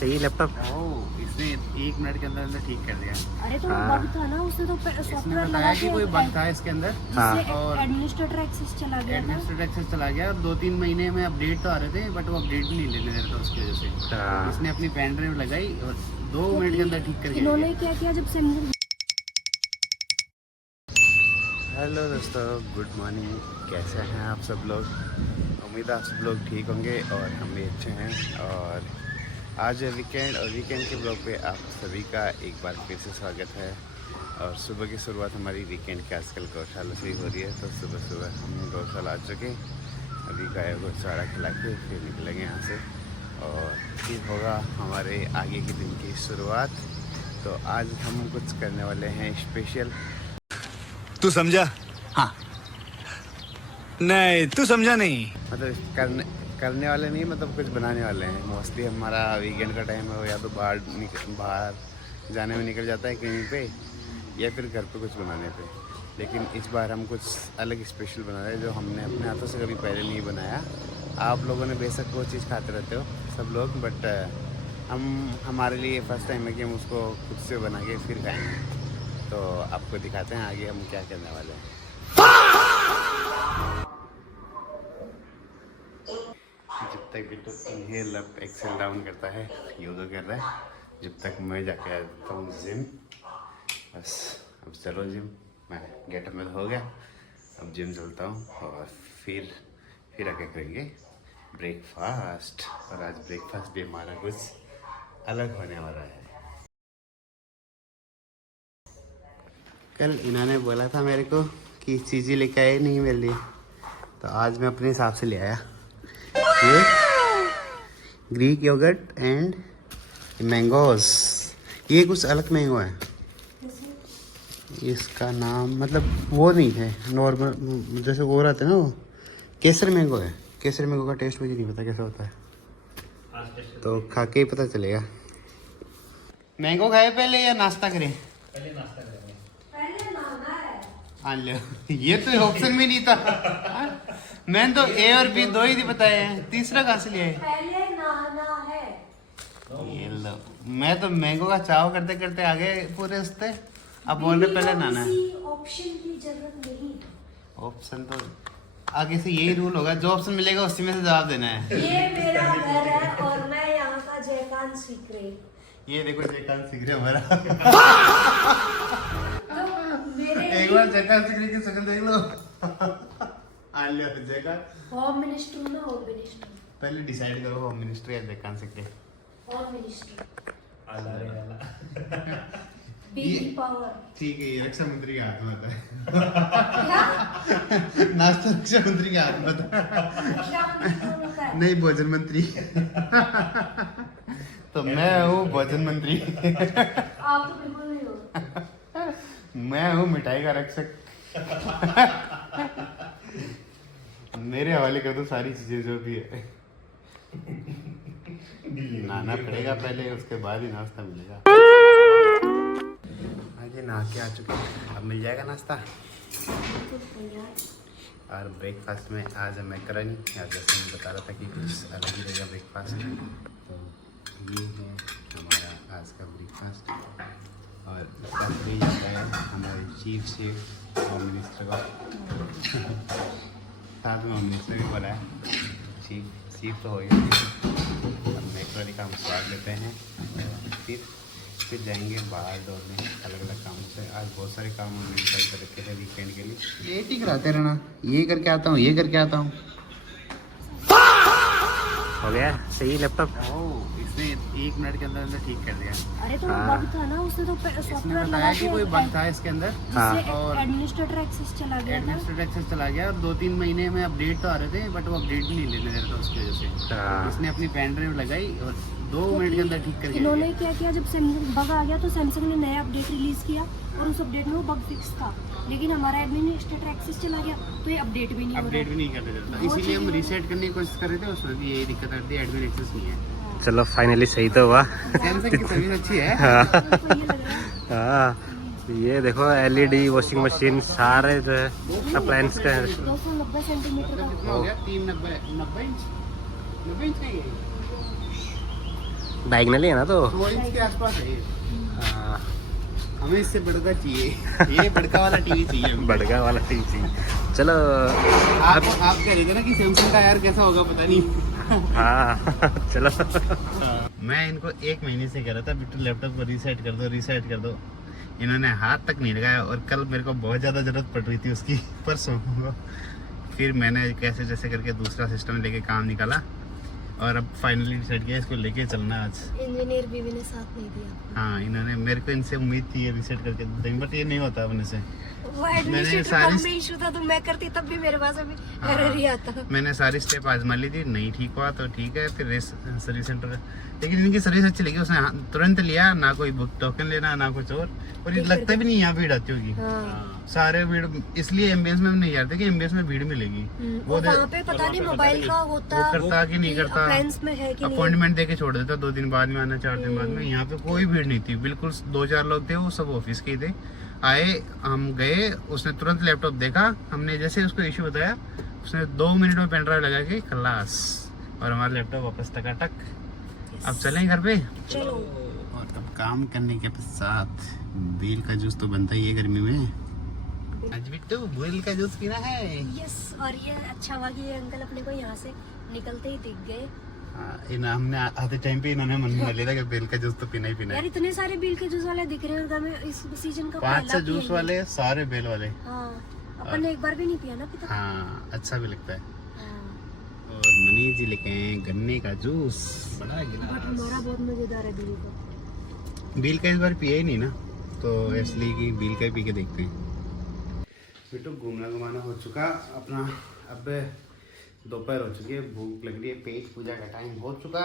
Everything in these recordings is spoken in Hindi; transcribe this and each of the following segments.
सही लैपटॉप। इसने 1 मिनट के अंदर अंदर ठीक कर दिया। अरे तो बग था ना, उसने तो सॉफ्टवेयर लगा बताया के कि कोई बग था इसके अंदर और एडमिनिस्ट्रेटर एक्सेस चला गया था। एडमिनिस्ट्रेटर एक्सेस चला गया और 2-3 महीने में अपडेट तो आ रहे थे बट वो अपडेट नहीं लेने दे रहा था उसकी वजह से। इसने अपनी पेन ड्राइव लगाई और 2 मिनट के अंदर ठीक कर दिया। इन्होंने क्या किया जब सैमसंग। हेलो दोस्तों, गुड मॉर्निंग। कैसे हैं आप सब लोग? उम्मीद है आप सब लोग ठीक होंगे और हम भी अच्छे हैं। और आज है वीकेंड और वीकेंड के ब्लॉग पे आप सभी का एक बार फिर से स्वागत है। और सुबह की शुरुआत हमारी वीकेंड के आजकल गौशाला से ही हो रही है। तो सुबह सुबह हम गौशाला आ चुके, अभी गाय को चारा खिला के फिर निकलेंगे यहाँ से और फिर होगा हमारे आगे के दिन की शुरुआत। तो आज हम कुछ करने वाले हैं स्पेशल। तू समझा? हाँ। नहीं, तू समझा नहीं। मतलब करने वाले नहीं, मतलब कुछ बनाने वाले हैं। मोस्टली हमारा वीकेंड का टाइम है या तो बाहर जाने में निकल जाता है कहीं पे या फिर घर पे कुछ बनाने पे। लेकिन इस बार हम कुछ अलग स्पेशल बना रहे हैं जो हमने अपने हाथों से कभी पहले नहीं बनाया। आप लोगों ने बेशक वो चीज़ खाते रहते हो सब लोग, बट हमारे लिए फर्स्ट टाइम है कि हम उसको खुद से बना के फिर खाएँगे। तो आपको दिखाते हैं आगे हम क्या करने वाले हैं। जब तक Bittu inhale left exhale down करता है, योगा कर रहा है, जब तक मैं जाके आता हूँ जिम। बस अब चलो जिम। मैं गेटअप में हो गया, अब जिम चलता हूँ और फिर आके करेंगे ब्रेकफास्ट। और आज ब्रेकफास्ट भी हमारा कुछ अलग होने वाला है। कल इन्होंने बोला था मेरे को कि चीज़ें लेके आए नहीं मेरे लिए, तो आज मैं अपने हिसाब से ले आया। ये ग्रीक योगर्ट एंड मैंगोस। ये कुछ अलग मैंगो है, इसका नाम मतलब वो नहीं है नॉर्मल जैसे वो रहता है ना, वो केसर मैंगो है। केसर मैंगो का टेस्ट मुझे नहीं पता कैसा होता है, तो खा के ही पता चलेगा। मैंगो खाए पहले या नाश्ता करें? पहले नाश्ता करेंगे। हाँ लो, ये तो ऑप्शन में नहीं था। मैंने तो ए और बी दो ही बताए हैं, तीसरा कहाँ से लिया है? पहले नहाना है। ये लो, मैं तो मैंगो का चाव करते करते आ गए पूरे उसते। अब बोल रहे पहले नहाना है। ऑप्शन की जरूरत नहीं। ऑप्शन तो आगे से यही रूल होगा, जो ऑप्शन मिलेगा उसी में से जवाब देना है। ये मेरा घर है और मैं यहाँ का जयकान सीख रही। ये देखो जयकान सीख रहे हमारा। मेरे एक बार जयकान सीख रही की शक्ल देख लो। आ लिया तो जयकान। होम मिनिस्टर ना, होम मिनिस्टर। पहले डिसाइड करो होम मिनिस्टर या जयकान सीख रहे। Home minister. ये- बिग पावर। ठीक है, ये रक्षा मंत्री का हाथ में होता है। क्या? नाश्ता रक्षा मंत्री के हाथ में होता है। रक्षा मंत्री कौन होता है? नहीं, भोजन मंत्री। तो मैं हूँ भोजन मंत्री। आप तो बिल्कुल नहीं हो। मैं हूँ मिठाई का रक्षक। मेरे हवाले कर दो सारी चीजें जो भी है। नहाना पड़ेगा पहले, उसके बाद ही नाश्ता मिलेगा। आगे नहा के आ चुके हैं, अब मिल जाएगा नाश्ता। और ब्रेकफास्ट में आज है मैकरोनी, या जैसे मैं बता रहा था कि कुछ अलग ही रहेगा ब्रेकफास्ट में। तो ये है हमारा आज का ब्रेकफास्ट। और साथ में जाता है हमारे चीफ शेफ होम मिनिस्टर का। साथ में होम मिनिस्टर भी बोला है, चीफ तो हो गया। अब मैकरोनी का हम स्वाद लेते हैं, फिर जाएंगे बाहर दौड़ने अलग अलग कामों से। आज बहुत सारे काम हमने निकाल कर रखे थे वीकेंड के लिए। ये ठीक कराते रहना, ये करके आता हूँ, ये करके आता हूँ। हो गया सही लैपटॉप। इसने 1 मिनट के अंदर अंदर ठीक कर दिया। अरे तो बग था ना, उसने तो इसने सॉफ्टवेयर लगा बताया के कि कोई बग था इसके अंदर और एडमिनिस्ट्रेटर एक्सेस चला गया था। एडमिनिस्ट्रेटर एक्सेस चला गया और 2-3 महीने में अपडेट तो आ रहे थे बट वो अपडेट नहीं लेने दे रहा था उसकी वजह से। इसने अपनी पेन ड्राइव लगाई और 2 मिनट के अंदर ठीक कर दिया। इन्होंने क्या किया जब सैमसंग बग आ गया तो सैमसंग ने नया अपडेट रिलीज किया और उस अपडेट में वो बग फिक्स था। लेकिन हमारा एडमिनिस्ट्रेटर एक्सेस चला गया तो ये अपडेट भी नहीं हो अपडेट भी नहीं करने देता, इसीलिए हम रीसेट करने की कोशिश कर रहे थे, उसमें भी यही दिक्कत आती है, एडमिन एक्सेस नहीं है। चलो फाइनली सही तो हुआ। सैमसंग की सर्विस अच्छी है। हाँ, ये देखो एलईडी वॉशिंग मशीन सारे जो है अप्लायंस का है। 290 सेंटीमीटर का हो गया 390 इंच 90 इंच का ही है। डायगनल है ना तो 100 इंच के आसपास है ये। हाँ, हमें इससे बड़का चाहिए, ये बड़का वाला टीवी चाहिए हमें। बड़का वाला टीवी। चलो आप कह रहे थे ना कि सैमसंग का यार कैसा होगा पता नहीं। हाँ चलो। मैं इनको 1 महीने से कह रहा था बिट्टू लैपटॉप को रीसेट कर दो। इन्होंने हाथ तक नहीं लगाया और कल मेरे को बहुत ज़्यादा ज़रूरत पड़ रही थी उसकी, परसों। फिर मैंने कैसे जैसे करके दूसरा सिस्टम लेके काम निकाला और अब फाइनली डिसाइड किया इसको लेके चलना आज। इंजीनियर बीवी ने साथ नहीं दिया। हाँ, इन्होंने मेरे को इनसे उम्मीद थी ये रीसेट करके देंगे, बट ये नहीं होता अपने से। वो एडमिनिस्ट्रेटर काम में इशू था तो मैं करती तब भी मेरे पास अभी एरर ही आता। मैंने सारी स्टेप आजमा ली थी, नहीं ठीक हुआ तो ठीक है, फिर सर्विस सेंटर। लेकिन इनकी सर्विस अच्छी लगी, उसने तुरंत लिया, ना कोई बुक टोकन लेना ना कुछ और ये लगता भी नहीं यहाँ भीड़ आती होगी। सारे भीड़ इसलिए एम्बियंस में हम नहीं जाते कि एम्बियंस में भीड़ मिलेगी। वो वहाँ पे पता नहीं मोबाइल का होता वो करता कि नहीं करता, अप्लायंस में है कि नहीं। अपॉइंटमेंट देके छोड़ देता, 2 दिन बाद में आना, 4 दिन बाद में। यहाँ पे कोई भीड़ नहीं थी, बिल्कुल 2-4 लोग थे, वो सब ऑफिस के ही थे। आए, हम गए, उसने तुरंत लैपटॉप देखा, हमने जैसे उसको इशू बताया उसने 2 मिनट में पेन ड्राइव लगा के खलास, और हमारा लैपटॉप वापस टकाटक। अब चलें घर पे। चलो। और अब काम करने के पश्चात बेल का जूस तो बनता ही है गर्मी में। आज बिट्टू बेल का जूस पीना है। यस, और ये अच्छा हुआ कि ये अंकल अपने को यहाँ से निकलते ही दिख गए। हमने आते टाइम पे इन्होंने मन में लिया कि बेल का जूस तो पीना ही पीना यार है। इतने सारे बेल के जूस वाले दिख रहे हैं और घर में इस सीजन का 5 पहला जूस पिएंगे। वाले, सारे बेल वाले। हाँ, अपन ने एक बार भी नहीं पिया ना अभी तक। हाँ, अच्छा भी लगता है। हाँ, और मनीष जी लेके आए गन्ने का जूस, बड़ा बट गिलास। हमारा बहुत मजेदार है बेल का। बील का इस बार पिया ही नहीं ना, तो इसलिए कि बील का ही पी के देखते हैं। बिट्टू घूमना घुमाना हो चुका अपना, अब दोपहर हो चुकी है, भूख लग रही है, पेट पूजा का टाइम हो चुका।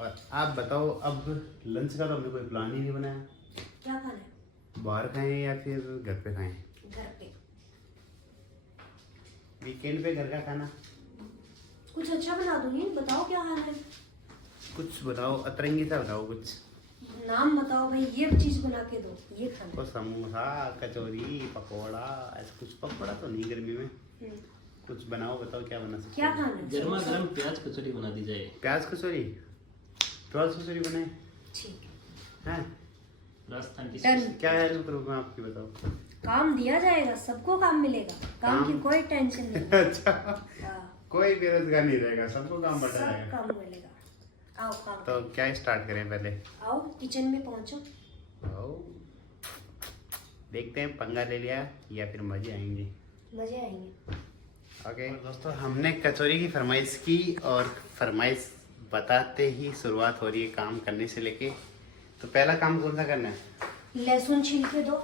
और आप बताओ, अब लंच का तो हमने कोई प्लान ही नहीं बनाया। क्या खाना है? बाहर खाएं या फिर घर पे खाएं? घर पे। वीकेंड पे घर का खाना। कुछ अच्छा बना दूंगी, बताओ क्या हाल है। कुछ बताओ, अतरंगी सा बताओ कुछ। नाम बताओ भाई, ये चीज बना के दो, ये खाना। तो समोसा, कचौरी, पकौड़ा, ऐसा कुछ। पकौड़ा तो नहीं गर्मी में, हम्म, कुछ बनाओ, बताओ क्या बना सकते क्या हो? खाना है? गर्मा गर्म प्याज कचौरी बना दी जाए। प्याज कचौरी, प्याज कचौरी बनाए ठीक हैं? राजस्थान की डन। क्या हेल्प करूँ मैं आपकी, बताओ। काम दिया जाएगा, सबको काम मिलेगा, काम की कोई टेंशन नहीं। अच्छा, हाँ, कोई बेरोजगार नहीं रहेगा, सबको काम बटा सब रहेगा। काम मिलेगा। आओ काम तो क्या स्टार्ट करें पहले? आओ किचन में पहुंचो। आओ, देखते हैं पंगा ले लिया या फिर मजे आएंगे। मजे आएंगे। ओके दोस्तों, हमने कचौरी की फरमाइश की और फरमाइश बताते ही शुरुआत हो रही है काम करने से लेके। तो पहला काम कौन सा करना है? लहसुन छील के दो।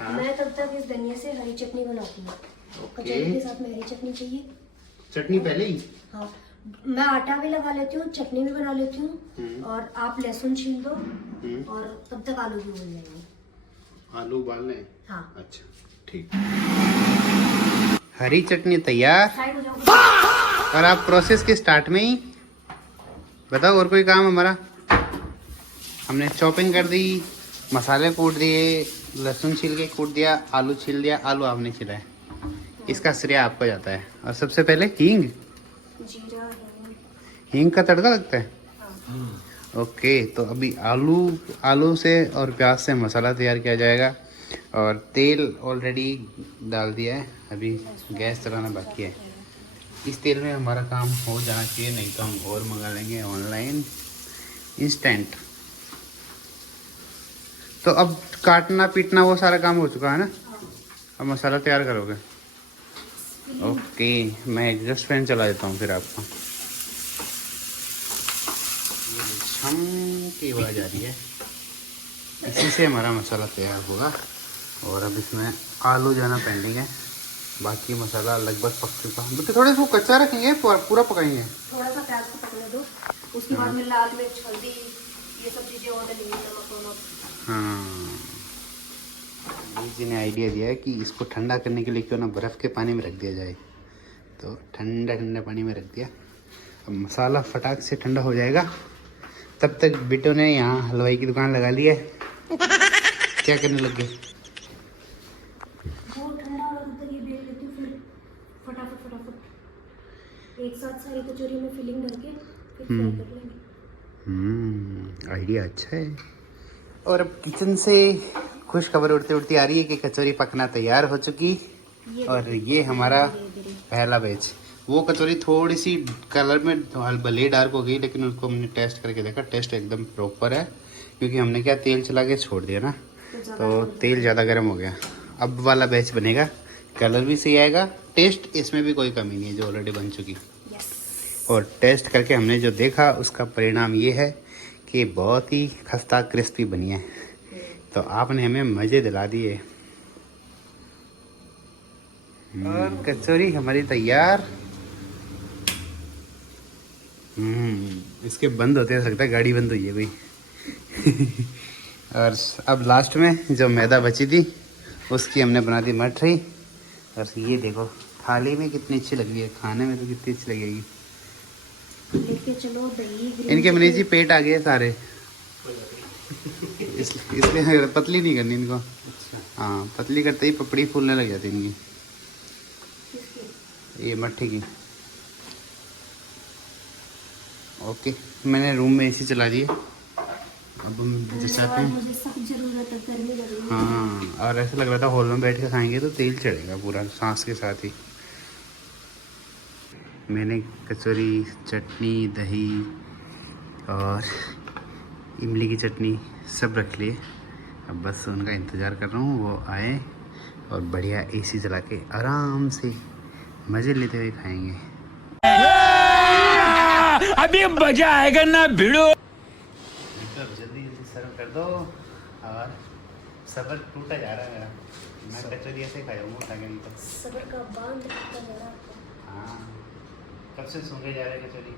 हाँ। मैं तब तक इस धनिया से हरी चटनी बनाती हूँ। कचौरी के साथ में हरी चटनी चाहिए। चटनी पहले ही? हाँ, मैं आटा भी लगा लेती हूँ, चटनी भी बना लेती हूँ, और आप लहसुन छील दो और तब तक आलू भी उबल जाएंगे। आलू उबालने? हाँ। अच्छा, ठीक। हरी चटनी तैयार। साइड हो जाओ। और आप प्रोसेस के स्टार्ट में ही बताओ, और कोई काम हमारा? हमने चॉपिंग कर दी, मसाले कूट दिए, लहसुन छील के कूट दिया, आलू छील दिया। आलू आपने छिलाया, इसका श्रेय आपको जाता है। और सबसे पहले हींग, जीरा है। हींग का तड़का लगता है। ओके, तो अभी आलू से और प्याज से मसाला तैयार किया जाएगा। और तेल ऑलरेडी डाल दिया है, अभी गैस चलाना बाकी है। इस तेल में हमारा काम हो जाना चाहिए, नहीं तो हम और मंगा लेंगे ऑनलाइन इंस्टेंट। तो अब काटना पीटना वो सारा काम हो चुका है ना, अब मसाला तैयार करोगे? ओके, मैं एग्जॉस्ट फैन चला देता हूँ फिर आपको। ये छम की आवाज आ रही है, इसी से हमारा मसाला तैयार होगा। और अब इसमें आलू जाना पेंडिंग है, बाकी मसाला लगभग पक चुका है। तो थोड़े इसको कच्चा रखेंगे, पूरा पकाएंगे? थोड़ा सा प्याज को पकने दो, उसके बाद में लाल मिर्च, हल्दी, ये सब चीजें और डलेंगी, नमक वमक। हाँ, जी ने आइडिया दिया है कि इसको ठंडा करने के लिए क्यों ना बर्फ़ के पानी में रख दिया जाए। तो ठंडा ठंडा पानी में रख दिया। अब मसाला फटाक से ठंडा हो जाएगा, तब तक बिट्टू ने यहाँ हलवाई की दुकान लगा ली है। क्या करने लग गए? वो ठंडा हो तब तक ये बेल लेती हूँ, फिर फटाफट एक साथ सारी कचौरी में फिलिंग भर के फिर फ्राई कर लेंगे। आइडिया अच्छा है। और अब किचन से खुश खबर उड़ती उड़ती आ रही है कि कचौरी पकना तैयार हो चुकी। और ये हमारा पहला बैच। वो कचौरी थोड़ी सी कलर में भले डार्क हो गई, लेकिन उसको हमने टेस्ट करके देखा, टेस्ट एकदम प्रॉपर है। क्योंकि हमने क्या तेल चला के छोड़ दिया ना, तो तेल ज़्यादा गर्म हो गया। अब वाला बैच बनेगा, कलर भी सही आएगा, टेस्ट इसमें भी कोई कमी नहीं है जो ऑलरेडी बन चुकी। और टेस्ट करके हमने जो देखा उसका परिणाम ये है कि बहुत ही खस्ता क्रिस्पी बनी है। तो आपने हमें मज़े दिला दिए। और कचौरी हमारी तैयार। इसके बंद होते हो सकता है गाड़ी बंद हुई है भाई। और अब लास्ट में जो मैदा बची थी उसकी हमने बना दी मठरी। और ये देखो थाली में कितनी अच्छी लग रही है, खाने में तो कितनी अच्छी लगेगी। लेके चलो दही। इनके मनीष जी पेट आ गए सारे, इसलिए पतली नहीं करनी इनको। हाँ, पतली करते ही पपड़ी फूलने लग जाती इनकी, ये मट्ठी की। ओके, मैंने रूम में एसी चला दिए। अब हम चाहते हैं, मुझे सख्त जरूरत है, गर्मी लग रही है। हाँ, और ऐसा लग रहा था हॉल में बैठ के खाएंगे तो तेल चढ़ेगा पूरा सांस के साथ ही। मैंने कचौरी, चटनी, दही और इमली की चटनी सब रख लिए। अब बस उनका इंतज़ार कर रहा हूँ, वो आए और बढ़िया एसी चला के आराम से मज़े लेते हुए खाएंगे। अभी मजा आएगा ना भिड़ो। तो जल्दी जल्दी सर्व कर दो। और सब्र टूटा जा रहा है मेरा। मैं कचौरी ऐसे खाया हूँ उठा के नहीं तो। सब्र का बांध टूटा जा रहा है। हाँ, कब से सूंघे जा रहे हैं कचौरी।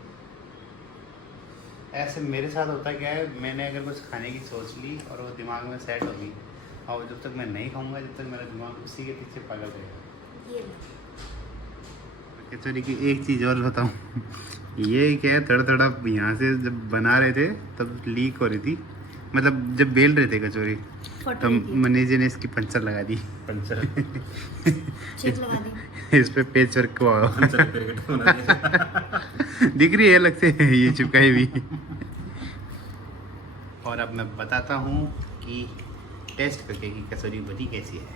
ऐसे मेरे साथ होता क्या है, मैंने अगर कुछ खाने की सोच ली और वो दिमाग में सेट होगी, और जब तक मैं नहीं खाऊंगा जब तक मेरा दिमाग उसी के पीछे पागल रहेगा। ये कचौरी की एक चीज़ और बताऊँ, ये क्या है, थोड़ा थोड़ा यहाँ से जब बना रहे थे तब लीक हो रही थी, मतलब जब बेल रहे थे कचौरी तो मनीष जी ने इसकी पंचर लगा दी। पंचर चेक लगा दी। इस पे पेच वर्क हुआ दिख रही है अलग से ये चिपकाई हुई। और अब मैं बताता हूँ कि टेस्ट करके कि कचौरी बनी कैसी है।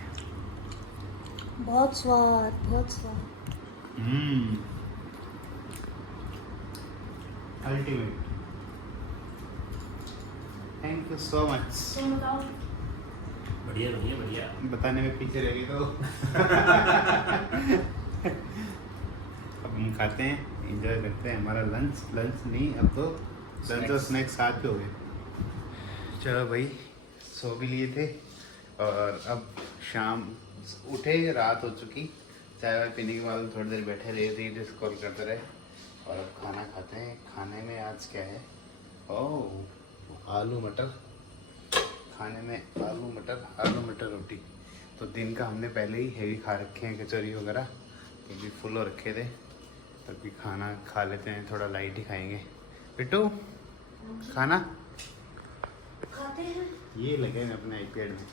बहुत स्वाद, बहुत स्वाद। Ultimate. Thank you so much. तुम बताओ। बढ़िया बढ़िया बढ़िया। बताने में पीछे रह गई तो। अब हम खाते हैं, एंजॉय करते हैं हमारा लंच नहीं, अब तो लंच और स्नैक्स साथ पे हो गए। चलो भाई, सो भी लिए थे और अब शाम उठे, रात हो चुकी। चाय वाय पीने के बाद थोड़ी देर बैठे रहे, रील स्क्रॉल करते रहे और अब खाना खाते हैं। खाने में आज क्या है? ओह, आलू मटर। खाने में आलू मटर रोटी। तो दिन का हमने पहले ही हेवी खा रखे हैं, कचौरी वगैरह तो भी फुल हो रखे थे। तब भी खाना खा लेते हैं, थोड़ा लाइट ही खाएंगे। पिट्टू खाना खाते हैं। ये लगे हैं अपने आईपैड में।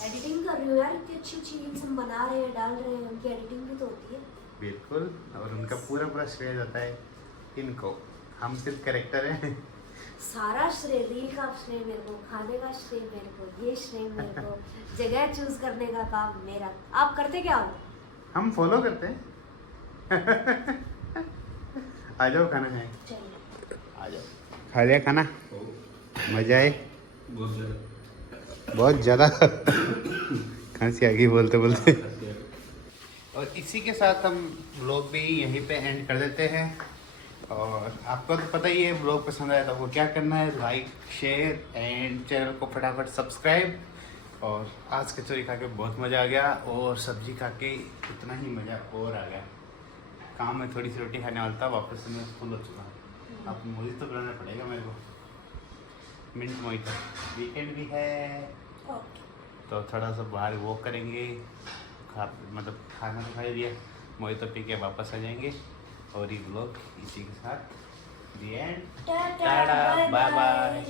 एडिटिंग कर रही हूँ यार, इतनी अच्छी अच्छी रील्स हम बना रहे हैं, डाल रहे हैं, उनकी एडिटिंग भी तो होती है। बिल्कुल, और उनका पूरा श्रेय जाता है इनको, हम सिर्फ कैरेक्टर हैं। सारा श्रेय, रील का श्रेय मेरे को, खाने का श्रेय मेरे को, ये श्रेय मेरे को, जगह चूज करने का काम मेरा। आप करते क्या हो? हम फॉलो करते हैं। आ जाओ खाना खाएं। चलिए आ जाओ। खा लिया खाना? मजा आए? बहुत ज़्यादा खांसी आ गई बोलते बोलते। और इसी के साथ हम व्लॉग भी यहीं पे एंड कर देते हैं। और आपको तो पता ही है, व्लॉग पसंद आया तो आपको क्या करना है, लाइक शेयर एंड चैनल को फटाफट सब्सक्राइब। और आज कचौरी खा के बहुत मज़ा आ गया और सब्जी खा के इतना ही मज़ा और आ गया। काम में थोड़ी सी रोटी खाने वाला था, वापस से मैं फुल हो चुका हूँ। अब मुझे तो बनाना पड़ेगा मेरे को, मिंट मोहितो। वीकेंड भी है तो थोड़ा सा बाहर वॉक करेंगे, मतलब खाना तो खा ही दिया, मोहितो पी के वापस आ जाएंगे। और ये व्लॉग इसी के साथ the end. Tata, bye bye.